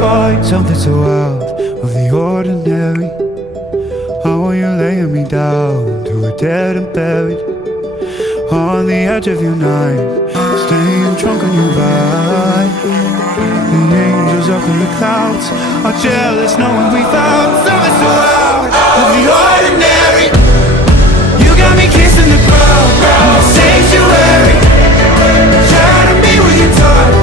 find something so out of the ordinary. How are you laying me down to a dead and buried on the edge of your night, staying drunk on your ride. The angels up in the clouds are jealous knowing we found something so out of the ordinary. You got me kissing the ground in the sanctuary, trying to be with your touch.